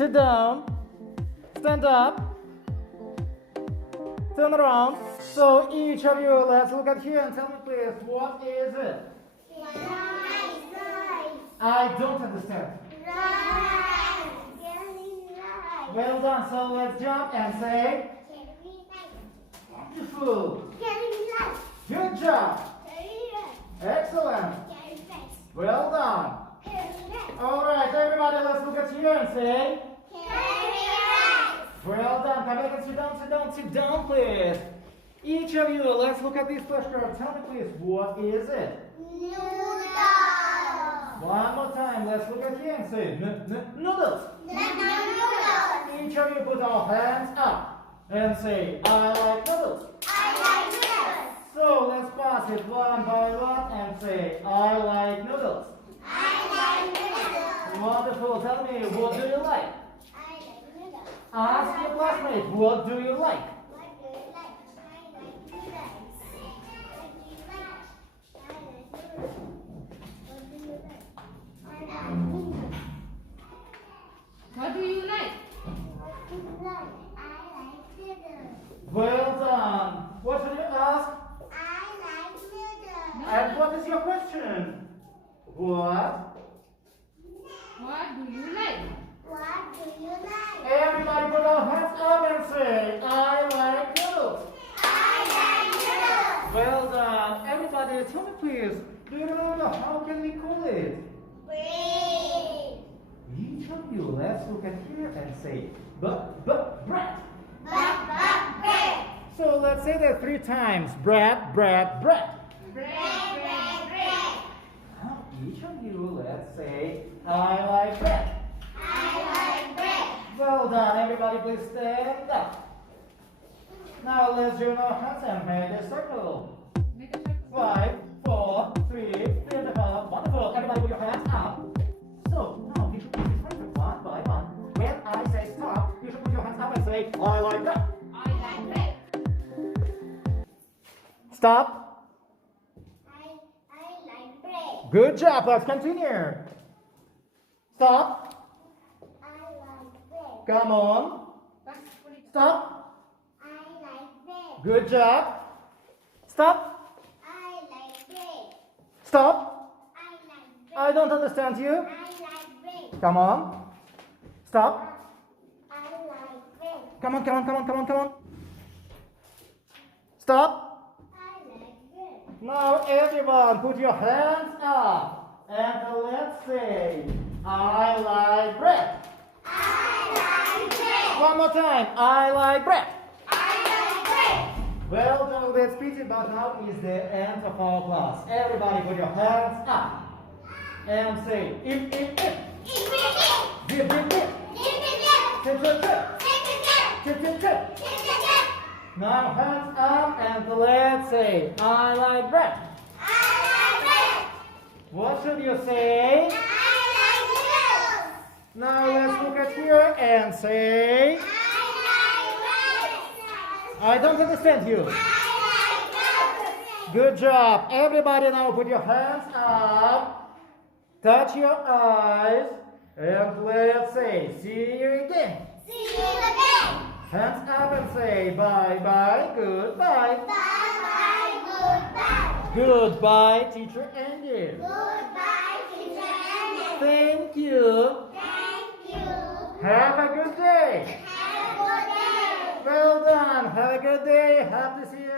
Sit down. Stand up. Turn around. So each of you, let's look at here and tell me please, what is it? I don't understand. Well done. So let's jump and say, wonderful. Good job. Excellent. Well done. Alright, everybody, let's look at here and say, well done. Come back and sit down, sit down, sit down, please. Each of you, let's look at this flashcard. Tell me, please, what is it? Noodles. One more time. Let's look at here and say, noodles. Noodles. Each of you put our hands up and say, I like noodles. I like noodles. So let's pass it one by one and say, I like noodles. I like noodles. Wonderful. Tell me, what do you like? I like noodles. Ask your classmate, what do you like? What do you like? I like noodles. What do you like? I like noodles. What do you like? I like noodles. What do you like? What do you like? I like noodles. Well done. What should you ask? I like noodles. And what is your question? What? What do you like? What do you like? Everybody put our hands up and say, I like noodles. I like noodles. Well done. Everybody, tell me please, do you remember how can we call it? Bread. Each of you, let's look at here and say, bread. Bread. So let's say that 3 times. Bread. Bread. Bread. Now each of you, let's say, I like bread. I like bread. Well done. Everybody, please stand up. Now let's join our hands and make a circle. Make a circle. 5, 4, 3, 3 and a half. Wonderful. Everybody put your hands up. So now you should do this one by one. When I say stop, you should put your hands up and say, I like bread. I like bread. Stop. I like bread. Good job. Let's continue. Stop. I like bread. Come on. Stop. I like bread. Good job. Stop. I like bread. Stop. I like bread. I don't understand you. I like bread. Come on. Stop. I like bread. Come on, come on, come on, come on, come on. Stop. I like bread. Now everyone put your hands up and let's say, I like bread. I like bread. One more time. I like bread. I like bread. Well done, that's pity, but now is the end of our class. Everybody put your hands up and say, if, dip, dip, tip, tip, tip. Now hands up and let's say, I like bread. What should you say? Now let's look at here and say, I don't understand you. Good job. Everybody now put your hands up, touch your eyes, and let's say, see you again. Hands up and say, bye-bye, goodbye. Goodbye, teacher Andy. Thank you. Have a good day. Well done. Have a good day. Happy to see you.